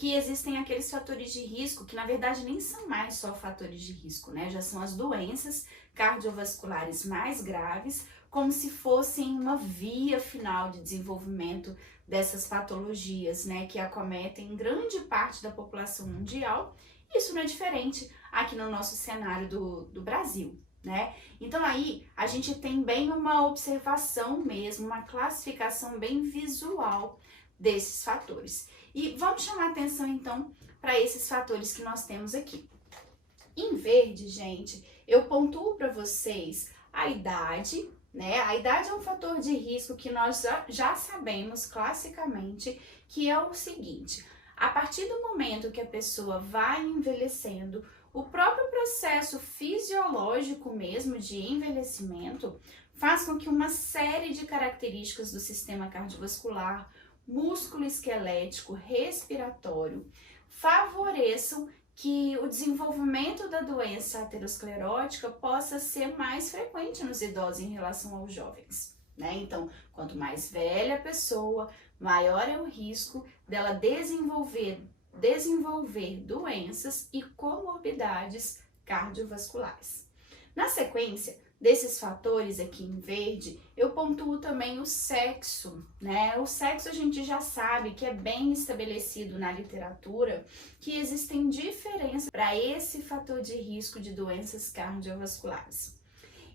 que existem aqueles fatores de risco que na verdade nem são mais só fatores de risco, né? Já são as doenças cardiovasculares mais graves, como se fossem uma via final de desenvolvimento dessas patologias, né, que acometem grande parte da população mundial. Isso não é diferente aqui no nosso cenário do Brasil, né? Então aí a gente tem bem uma observação mesmo, uma classificação bem visual desses fatores. E vamos chamar atenção então para esses fatores que nós temos aqui. Em verde, gente, eu pontuo para vocês a idade, né? A idade é um fator de risco que nós já sabemos classicamente, que é o seguinte: a partir do momento que a pessoa vai envelhecendo, o próprio processo fisiológico mesmo de envelhecimento faz com que uma série de características do sistema cardiovascular, músculo esquelético, respiratório, favoreçam que o desenvolvimento da doença aterosclerótica possa ser mais frequente nos idosos em relação aos jovens, né? Então, quanto mais velha a pessoa, maior é o risco dela desenvolver doenças e comorbidades cardiovasculares. Na sequência desses fatores aqui em verde, eu pontuo também o sexo, né? O sexo a gente já sabe que é bem estabelecido na literatura, que existem diferenças para esse fator de risco de doenças cardiovasculares.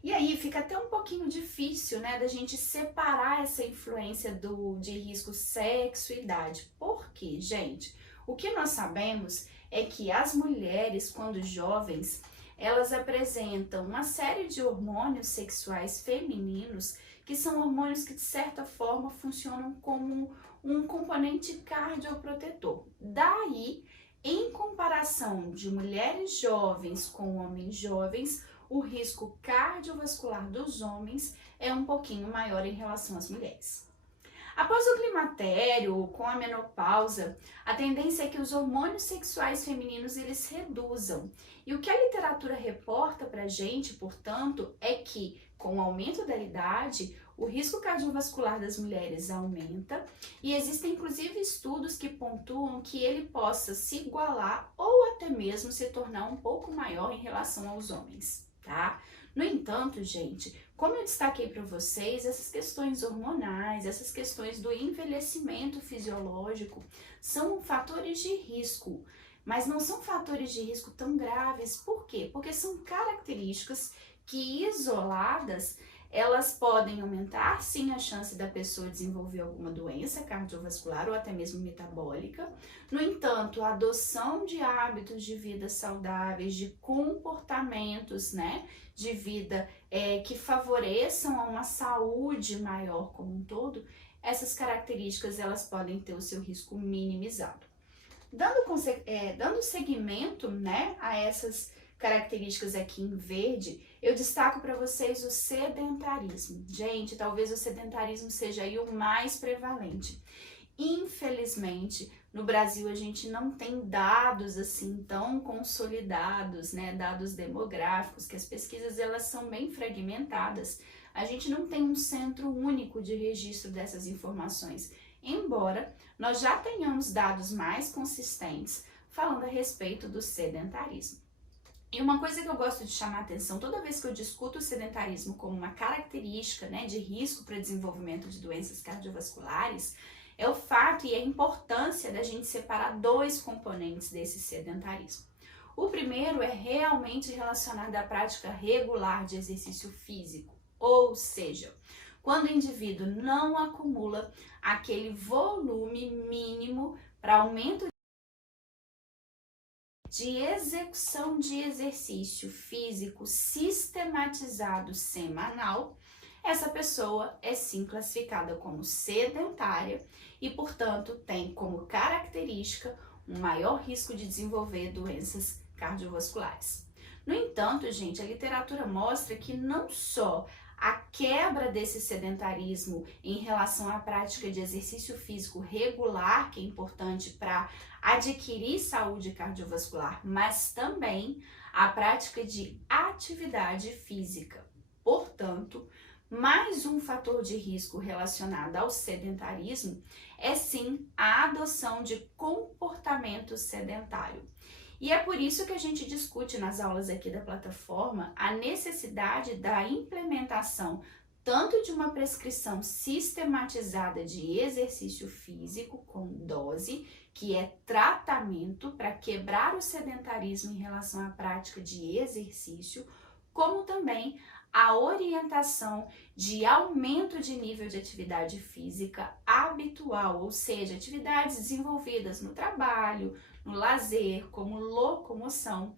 E aí fica até um pouquinho difícil, né, da gente separar essa influência de risco sexo e idade. Por quê, gente? O que nós sabemos é que as mulheres, quando jovens, elas apresentam uma série de hormônios sexuais femininos, que são hormônios que de certa forma funcionam como um componente cardioprotetor. Daí, em comparação de mulheres jovens com homens jovens, o risco cardiovascular dos homens é um pouquinho maior em relação às mulheres. Após o climatério, com a menopausa, a tendência é que os hormônios sexuais femininos eles reduzam. E o que a literatura reporta pra gente, portanto, é que com o aumento da idade, o risco cardiovascular das mulheres aumenta e existem inclusive estudos que pontuam que ele possa se igualar ou até mesmo se tornar um pouco maior em relação aos homens, tá? No entanto, gente, como eu destaquei para vocês, essas questões hormonais, essas questões do envelhecimento fisiológico são fatores de risco, mas não são fatores de risco tão graves. Por quê? Porque são características que isoladas, elas podem aumentar sim a chance da pessoa desenvolver alguma doença cardiovascular ou até mesmo metabólica. No entanto, a adoção de hábitos de vida saudáveis, de comportamentos, né, de vida que favoreçam a uma saúde maior como um todo, essas características elas podem ter o seu risco minimizado. Dando seguimento, né, a essas características aqui em verde, eu destaco para vocês o sedentarismo. Gente, talvez o sedentarismo seja aí o mais prevalente. Infelizmente, no Brasil a gente não tem dados assim tão consolidados, né, dados demográficos, que as pesquisas elas são bem fragmentadas. A gente não tem um centro único de registro dessas informações, embora nós já tenhamos dados mais consistentes falando a respeito do sedentarismo. E uma coisa que eu gosto de chamar a atenção toda vez que eu discuto o sedentarismo como uma característica, né, de risco para desenvolvimento de doenças cardiovasculares é o fato e a importância da gente separar dois componentes desse sedentarismo. O primeiro é realmente relacionado à prática regular de exercício físico, ou seja, quando o indivíduo não acumula aquele volume mínimo para aumento de execução de exercício físico sistematizado semanal, essa pessoa é sim classificada como sedentária e, portanto, tem como característica um maior risco de desenvolver doenças cardiovasculares. No entanto, gente, a literatura mostra que não só a quebra desse sedentarismo em relação à prática de exercício físico regular, que é importante para adquirir saúde cardiovascular, mas também a prática de atividade física. Portanto, mais um fator de risco relacionado ao sedentarismo é sim a adoção de comportamento sedentário. E é por isso que a gente discute nas aulas aqui da plataforma a necessidade da implementação tanto de uma prescrição sistematizada de exercício físico com dose, que é tratamento para quebrar o sedentarismo em relação à prática de exercício, como também a orientação de aumento de nível de atividade física habitual, ou seja, atividades desenvolvidas no trabalho, no lazer, como locomoção,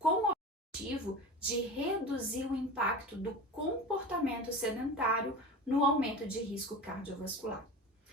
com o objetivo de reduzir o impacto do comportamento sedentário no aumento de risco cardiovascular.